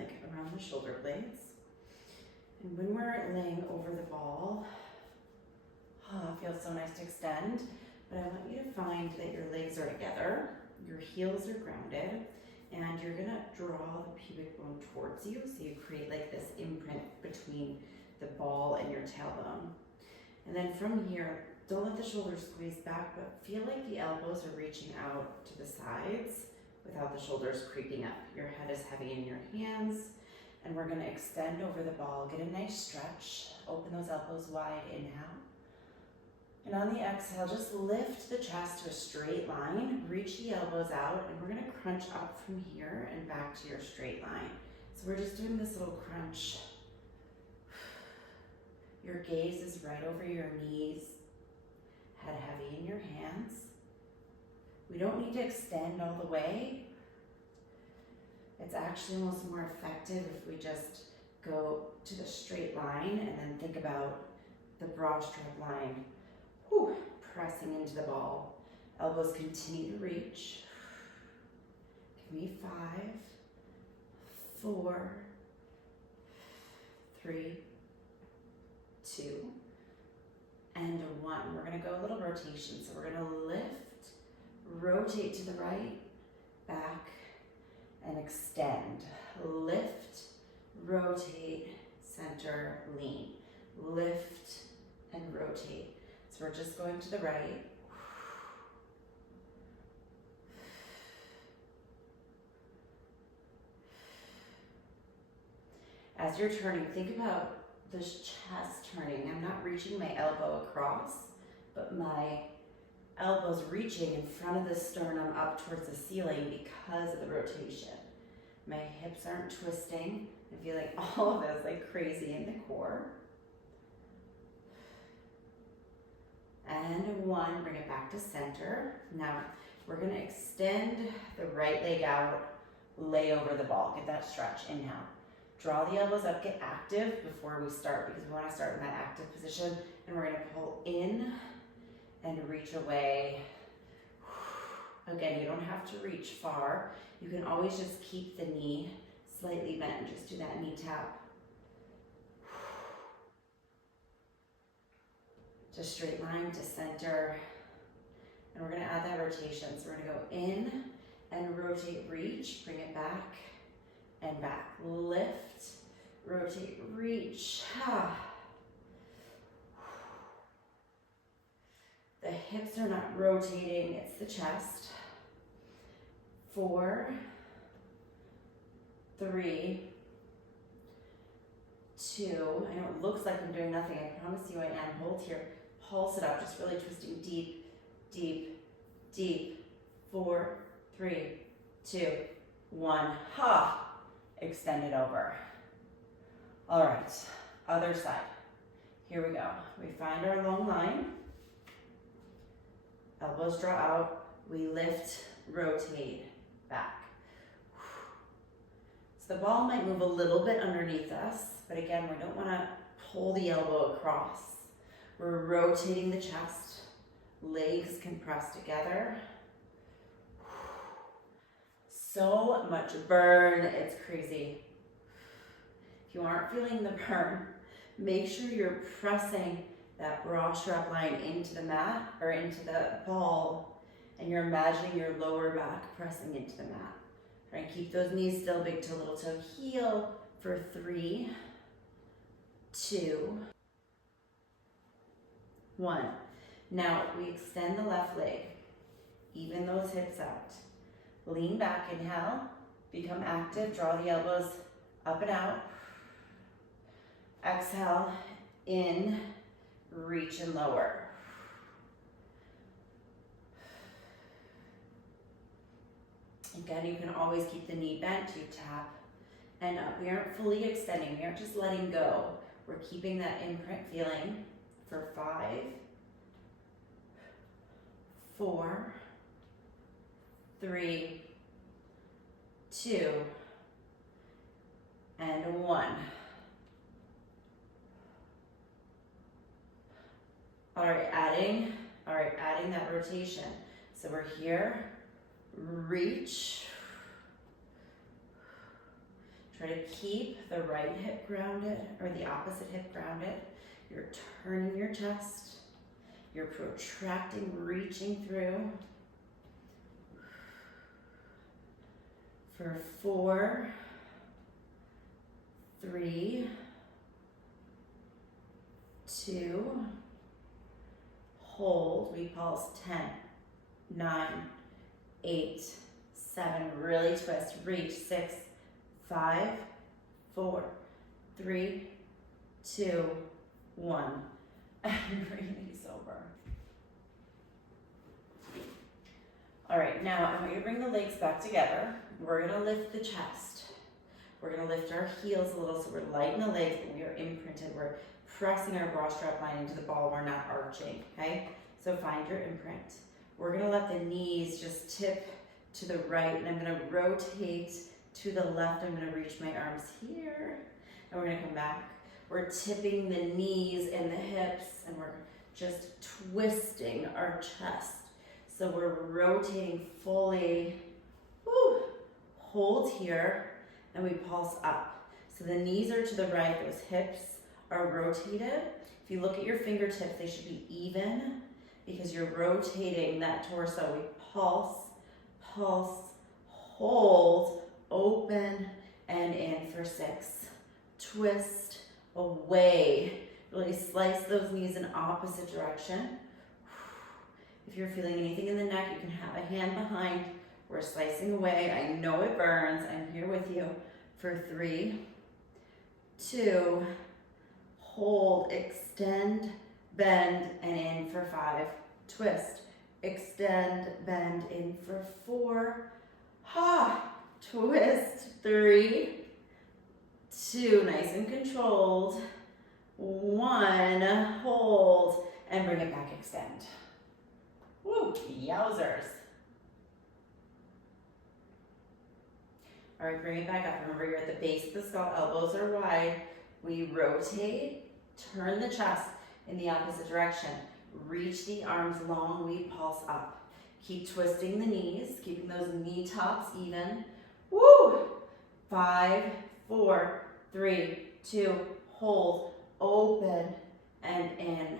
like around the shoulder blades. And when we're laying over the ball, it feels so nice to extend, but I want you to find that your legs are together, your heels are grounded, and you're gonna draw the pubic bone towards you, so you create like this imprint between the ball and your tailbone. And then from here, don't let the shoulders squeeze back, but feel like the elbows are reaching out to the sides without the shoulders creeping up. Your head is heavy in your hands, and we're gonna extend over the ball. Get a nice stretch, open those elbows wide, inhale. And on the exhale, just lift the chest to a straight line, reach the elbows out, and we're gonna crunch up from here and back to your straight line. So we're just doing this little crunch. Your gaze is right over your knees, head heavy in your hands. We don't need to extend all the way. It's actually almost more effective if we just go to the straight line and then think about the bra strap line. Whew, pressing into the ball. Elbows continue to reach. Give me 5, 4, 3, 2, and 1. We're gonna go a little rotation. So we're gonna lift, rotate to the right, back, and extend. Lift, rotate, center, lean. Lift and rotate. So we're just going to the right. As you're turning, think about this chest turning. I'm not reaching my elbow across, but my elbow's reaching in front of the sternum up towards the ceiling because of the rotation. My hips aren't twisting. I feel like all of it is like crazy in the core. And 1, bring it back to center. Now we're gonna extend the right leg out, lay over the ball. Get that stretch, inhale. Draw the elbows up, get active before we start because we wanna start in that active position. And we're gonna pull in and reach away. Again, you don't have to reach far. You can always just keep the knee slightly bent and just do that knee tap. Just straight line to center. And we're gonna add that rotation. So we're gonna go in and rotate, reach, bring it back and back. Lift, rotate, reach. The hips are not rotating, it's the chest. 4, 3, 2. I know it looks like I'm doing nothing. I promise you I am. Hold here. Pulse it up, just really twisting deep, deep, deep. 4, 3, 2, 1. Extend it over. All right, other side. Here we go. We find our long line. Elbows draw out. We lift, rotate, back. So the ball might move a little bit underneath us, but again, we don't want to pull the elbow across. We're rotating the chest. Legs can press together. So much burn, it's crazy. If you aren't feeling the burn, make sure you're pressing that bra strap line into the mat or into the ball, and you're imagining your lower back pressing into the mat. Try and keep those knees still, big toe, little toe, heel for 3, 2, 1. Now we extend the left leg, even those hips out. Lean back, inhale, become active, draw the elbows up and out. Exhale, in, reach and lower. Again, you can always keep the knee bent, you tap and up. We aren't fully extending, we aren't just letting go. We're keeping that imprint feeling for 5, 4, 3, 2, and 1. All right, adding that rotation. So we're here, reach. Try to keep the right hip grounded or the opposite hip grounded. You're turning your chest. You're protracting, reaching through. For 4, 3, 2, hold. We pulse 10, 9, 8, 7, really twist, reach, 6, 5, 4, 3, 2, 1, and release over. All right, now I want you to bring the legs back together. We're gonna lift the chest. We're gonna lift our heels a little so we're light in the legs, but we are imprinted. We're pressing our bra strap line into the ball. We're not arching, okay? So find your imprint. We're gonna let the knees just tip to the right, and I'm gonna rotate to the left. I'm gonna reach my arms here, and we're gonna come back. We're tipping the knees and the hips, and we're just twisting our chest. So we're rotating fully. Woo. Hold here, and we pulse up. So the knees are to the right, those hips are rotated. If you look at your fingertips, they should be even because you're rotating that torso. We pulse, pulse, hold, open, and in for 6. Twist, away. Really slice those knees in opposite direction. If you're feeling anything in the neck, you can have a hand behind. We're slicing away. I know it burns. I'm here with you for 3, 2, hold, extend, bend, and in for 5. Twist, extend, bend, in for 4. Twist, 3, 2, nice and controlled. 1, hold, and bring it back, extend. Woo, yowzers. All right, bring it back up. Remember, you're at the base of the skull, elbows are wide. We rotate, turn the chest in the opposite direction. Reach the arms long, we pulse up. Keep twisting the knees, keeping those knee tops even. Woo! 5, 4, 3, 2, hold, open, and in.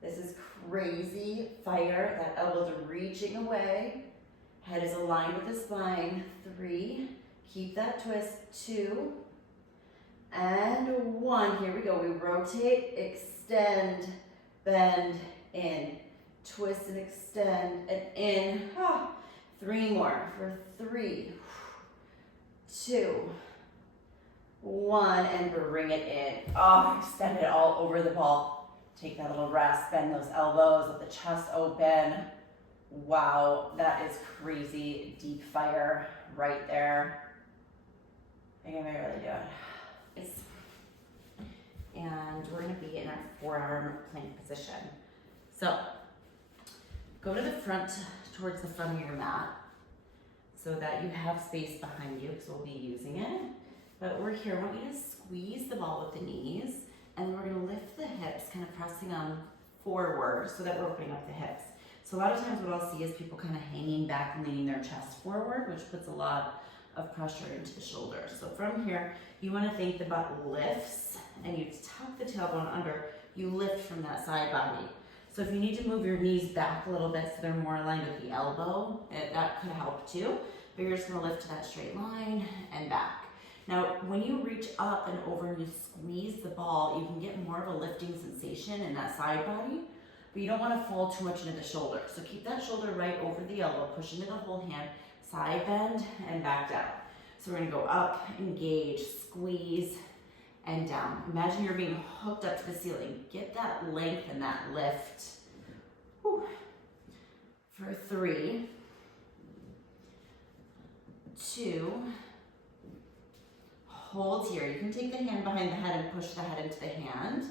This is crazy fire. That elbow's reaching away. Head is aligned with the spine. 3, keep that twist. 2, and 1. Here we go. We rotate, extend, bend, in. Twist and extend, and in. 3 more for 3, 2, 1, and bring it in. Extend it all over the ball. Take that little rest, bend those elbows, let the chest open. Wow, that is crazy deep fire right there. I think I may really do it. And we're gonna be in our forearm plank position. So, go to the front, towards the front of your mat, so that you have space behind you, because we'll be using it. But we're here, I want you to squeeze the ball with the knees, and we're gonna lift the hips, kind of pressing on forward so that we're opening up the hips. So a lot of times what I'll see is people kind of hanging back and leaning their chest forward, which puts a lot of pressure into the shoulders. So from here, you wanna think the butt lifts, and you tuck the tailbone under, you lift from that side body. So if you need to move your knees back a little bit so they're more aligned with the elbow, that could help too. But you're just gonna lift to that straight line and back. Now, when you reach up and over and you squeeze the ball, you can get more of a lifting sensation in that side body, but you don't want to fall too much into the shoulder. So keep that shoulder right over the elbow, push into the whole hand, side bend, and back down. So we're gonna go up, engage, squeeze, and down. Imagine you're being hooked up to the ceiling. Get that length and that lift. Whew. For 3, 2, hold here. You can take the hand behind the head and push the head into the hand.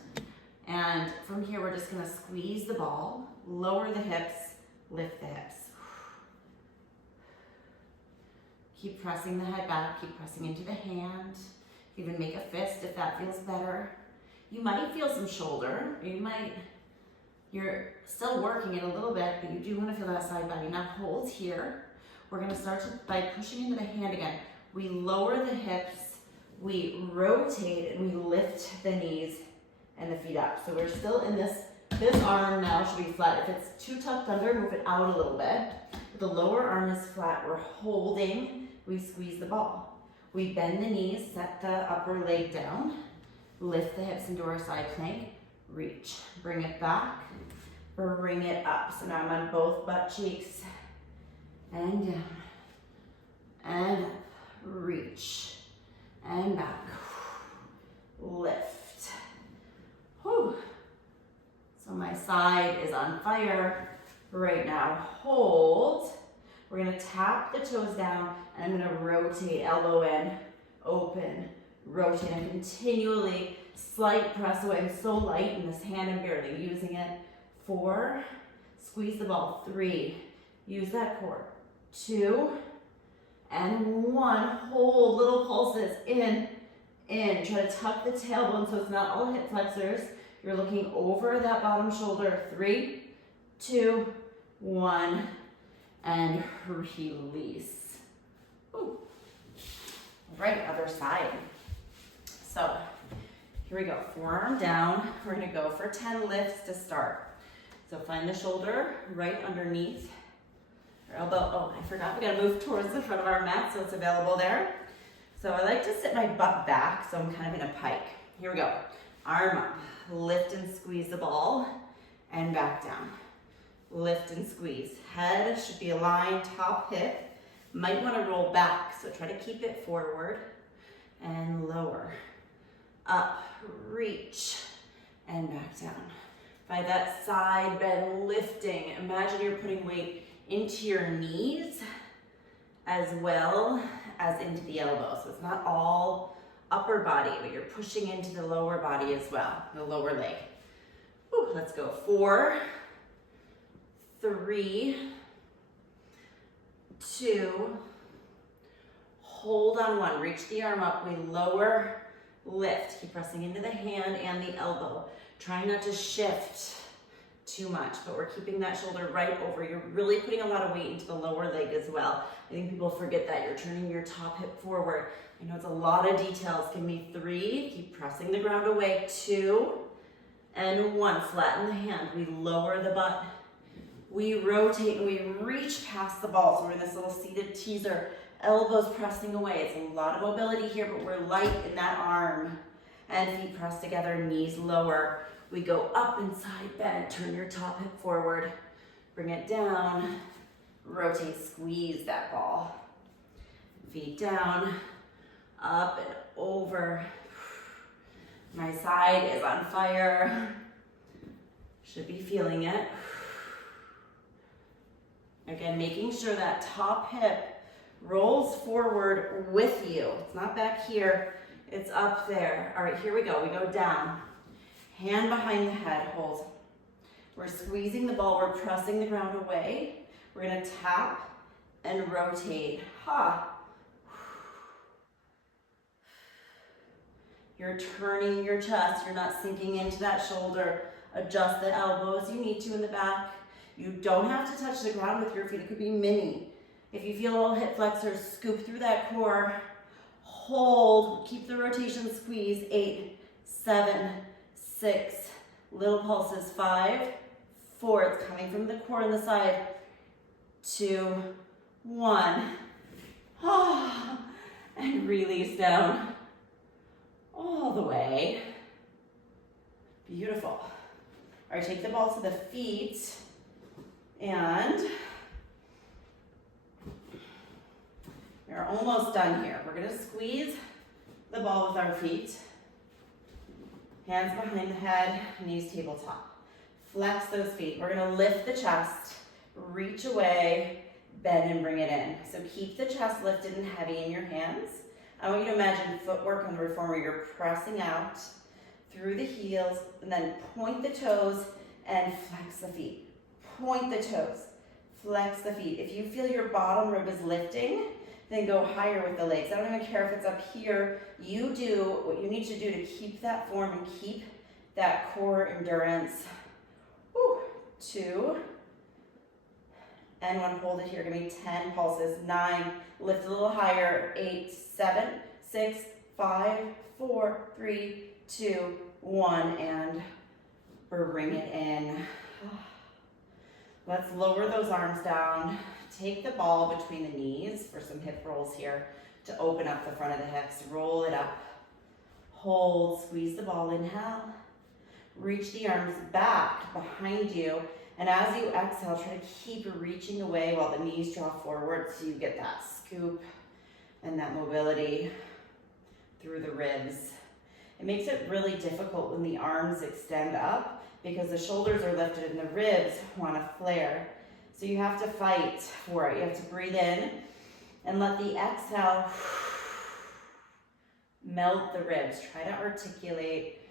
And from here, we're just gonna squeeze the ball, lower the hips, lift the hips. Keep pressing the head back, keep pressing into the hand. Even make a fist if that feels better. You might feel some shoulder. You're still working it a little bit, but you do wanna feel that side body. Now hold here. We're gonna start by pushing into the hand again. We lower the hips, we rotate and we lift the knees and the feet up. So we're still in this arm now should be flat. If it's too tucked under, move it out a little bit. If the lower arm is flat, we're holding, we squeeze the ball. We bend the knees, set the upper leg down, lift the hips into our side plank, reach, bring it back, bring it up. So now I'm on both butt cheeks, and down, and up, reach, and back, lift. Whew. So my side is on fire right now. Hold. We're gonna tap the toes down, and I'm gonna rotate, elbow in, open, rotate, and continually slight press away. I'm so light in this hand, I'm barely using it. 4, squeeze the ball. 3, use that core. 2, and 1, hold, little pulses, in. Try to tuck the tailbone so it's not all hip flexors. You're looking over that bottom shoulder. 3, 2, 1, and release. Ooh. All right, other side. So here we go, forearm down. We're gonna go for 10 lifts to start. So find the shoulder right underneath our elbow. Oh, I forgot, we gotta move towards the front of our mat so it's available there. So I like to sit my butt back, so I'm kind of in a pike. Here we go, arm up, lift and squeeze the ball, and back down. Lift and squeeze. Head should be aligned, top hip. Might wanna roll back, so try to keep it forward, and lower. Up, reach, and back down. By that side bend, lifting. Imagine you're putting weight into your knees as well as into the elbow. So it's not all upper body, but you're pushing into the lower body as well, the lower leg. Whew, let's go. 4, 3, 2, hold on 1. Reach the arm up, we lower, lift. Keep pressing into the hand and the elbow. Try not to shift too much, but we're keeping that shoulder right over. You're really putting a lot of weight into the lower leg as well. I think people forget that. You're turning your top hip forward. I know it's a lot of details. Give me 3, keep pressing the ground away. 2, and 1. Flatten the hand. We lower the butt. We rotate and we reach past the ball. So we're in this little seated teaser. Elbows pressing away. It's a lot of mobility here, but we're light in that arm. And feet press together, knees lower. We go up and side bend. Turn your top hip forward. Bring it down. Rotate, squeeze that ball. Feet down, up and over. My side is on fire. Should be feeling it. Again, making sure that top hip rolls forward with you. It's not back here, it's up there. All right, here we go. We go down. Hand behind the head, hold. We're squeezing the ball, we're pressing the ground away. We're gonna tap and rotate. Ha. You're turning your chest, you're not sinking into that shoulder. Adjust the elbows you need to in the back. You don't have to touch the ground with your feet, it could be mini. If you feel all hip flexors, scoop through that core. Hold, keep the rotation squeeze. 8, 7, 6, little pulses. 5, 4, it's coming from the core on the side. 2, 1. Ah, and release down. All the way. Beautiful. All right, take the ball to the feet and we're almost done here. We're gonna squeeze the ball with our feet. Hands behind the head, knees tabletop. Flex those feet. We're gonna lift the chest, reach away, bend and bring it in. So keep the chest lifted and heavy in your hands. I want you to imagine footwork on the reformer. You're pressing out through the heels and then point the toes and flex the feet. Point the toes, flex the feet. If you feel your bottom rib is lifting, then go higher with the legs. I don't even care if it's up here. You do what you need to do to keep that form and keep that core endurance. Woo. 2, and 1, hold it here. Give me 10 pulses. 9, lift a little higher. 8, 7, 6, 5, 4, 3, 2, 1, and bring it in. Let's lower those arms down. Take the ball between the knees for some hip rolls here to open up the front of the hips. Roll it up. Hold, squeeze the ball, inhale. Reach the arms back behind you. And as you exhale, try to keep reaching away while the knees draw forward so you get that scoop and that mobility through the ribs. It makes it really difficult when the arms extend up because the shoulders are lifted and the ribs want to flare. So you have to fight for it. You have to breathe in and let the exhale melt the ribs. Try to articulate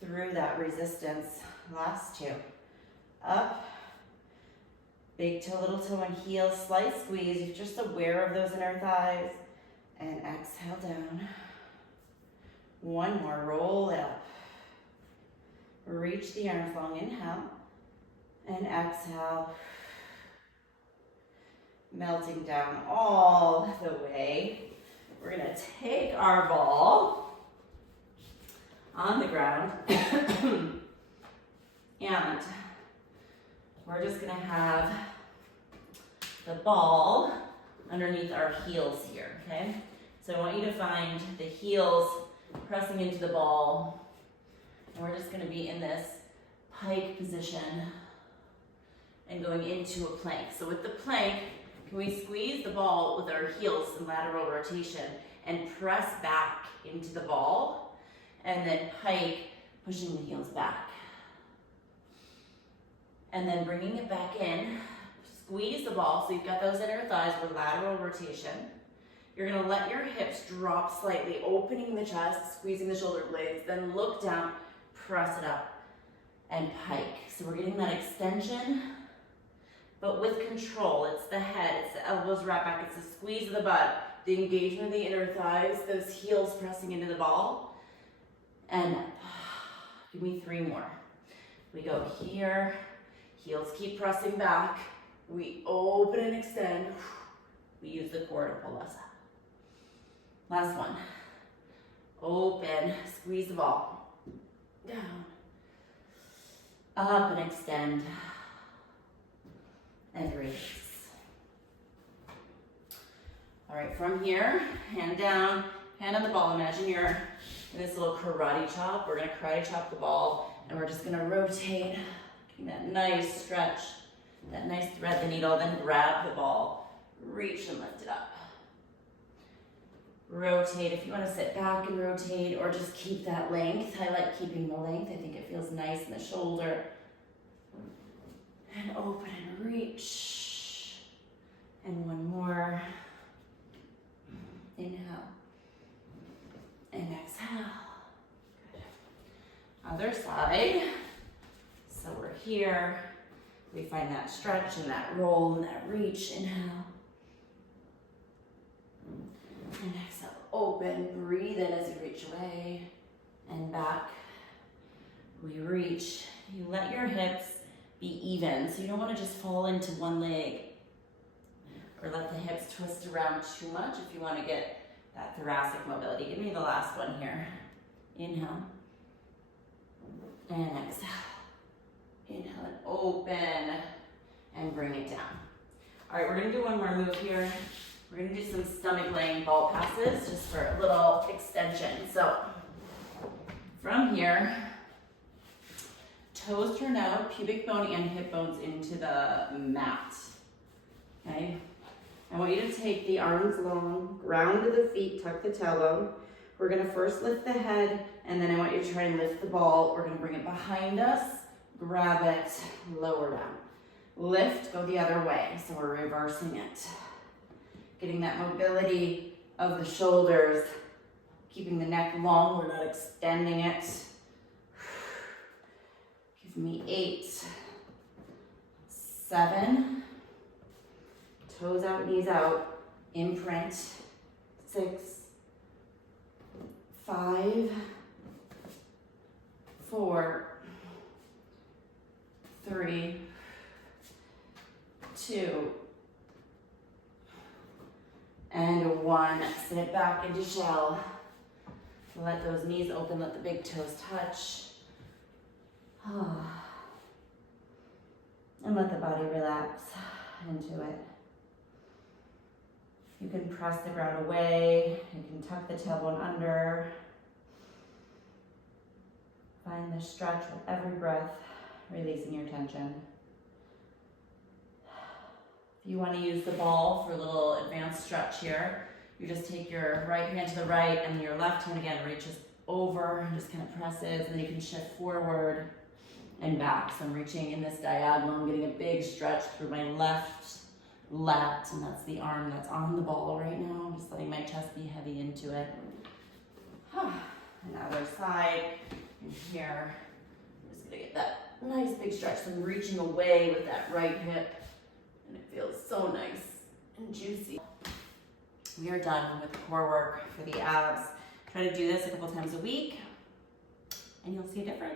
through that resistance. Last two. Up. Big toe, little toe, and heel. Slight squeeze. You're just aware of those inner thighs. And exhale down. One more. Roll it up. Reach the arms long. Inhale. And exhale. Melting down all the way. We're going to take our ball on the ground. And we're just going to have the ball underneath our heels here, okay? So I want you to find the heels pressing into the ball. And we're just going to be in this pike position and going into a plank. So with the plank, can we squeeze the ball with our heels in lateral rotation and press back into the ball? And then pike, pushing the heels back. And then bringing it back in, squeeze the ball. So you've got those inner thighs for lateral rotation. You're gonna let your hips drop slightly, opening the chest, squeezing the shoulder blades, then look down, press it up, and pike. So we're getting that extension, but with control. It's the head, it's the elbows wrap back, it's the squeeze of the butt, the engagement of the inner thighs, those heels pressing into the ball. And give me 3 more. We go here, heels keep pressing back. We open and extend. We use the core to pull us up. Last one. Open, squeeze the ball. Down. Up and extend. And release. All right, from here, hand down, hand on the ball. Imagine you're in this little karate chop. We're gonna karate chop the ball, and we're just gonna rotate, getting that nice stretch, that nice thread the needle, then grab the ball, reach and lift it up. Rotate if you want to sit back and rotate, or just keep that length. I like keeping the length. I think it feels nice in the shoulder. And open and reach. And one more. Inhale. And exhale. Good. Other side. So we're here. We find that stretch and that roll and that reach. Inhale. And exhale, open, breathe in as you reach away and back. We reach. You let your hips be even, so you don't want to just fall into one leg or let the hips twist around too much if you want to get that thoracic mobility. Give me the last one here. Inhale and exhale. Inhale and open and bring it down. All right, we're going to do one more move here. We're going to do some stomach laying ball passes just for a little extension. So from here, toes turn out, pubic bone and hip bones into the mat. Okay? I want you to take the arms long, ground to the feet, tuck the tailbone. We're going to first lift the head, and then I want you to try and lift the ball. We're going to bring it behind us, grab it, lower down. Lift, go the other way. So we're reversing it. Getting that mobility of the shoulders, keeping the neck long, we're not extending it. Give me 8, 7, toes out, knees out, imprint, 6, 5, 4, 3, 2, and 1. Sit back into shell. Let those knees open, let the big toes touch. And let the body relax into it. You can press the ground away, you can tuck the tailbone under. Find the stretch with every breath, releasing your tension. If you want to use the ball for a little advanced stretch here, you just take your right hand to the right and your left hand again reaches over and just kind of presses, and then you can shift forward and back. So I'm reaching in this diagonal, I'm getting a big stretch through my left lat, and that's the arm that's on the ball right now. I'm just letting my chest be heavy into it. And other side, and here, I'm just gonna get that nice big stretch. So I'm reaching away with that right hip, and it feels so nice and juicy. We are done with the core work for the abs. Try to do this a couple times a week, and you'll see a difference.